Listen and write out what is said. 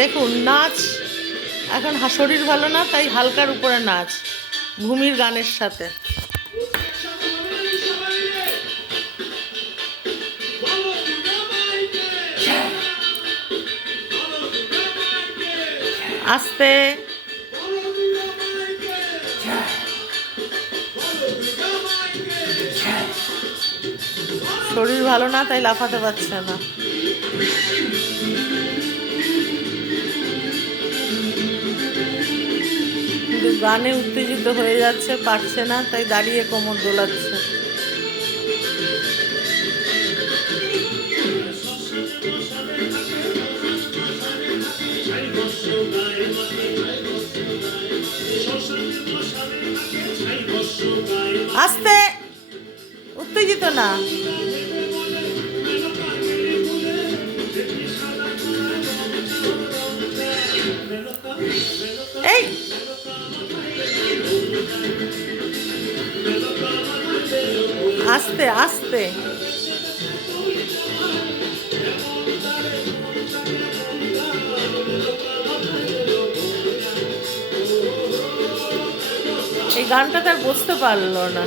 দেখুন নাচ এখন শরীর ভালো না, তাই হালকার উপরে নাচ ভূমির গানের সাথে। আস্তে, শরীর ভালো না তাই লাফাতে পারছে না। কিন্তু গানে উত্তেজিত হয়ে যাচ্ছে, পারছে না, তাই দাঁড়িয়ে কোমর দোলাচ্ছে। আস্তে, উত্তেজিত না। এই আস্তে আস্তে। এই গানটা তার বুঝতে পারলো না।